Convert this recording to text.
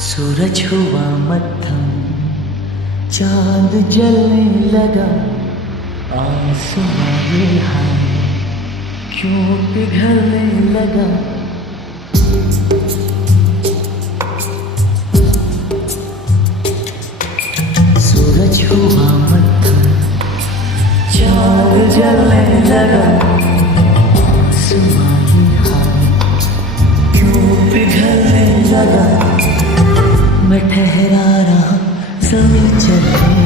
सूरज हुआ मत्थम, चांद जलने लगा, आसमां में हाय क्यों पिघलने लगा। सूरज हुआ मत्थम, चांद जलने लगा, आसमां में हाय क्यों पिघलने लगा। मैं ठहरा रहा, समय चलने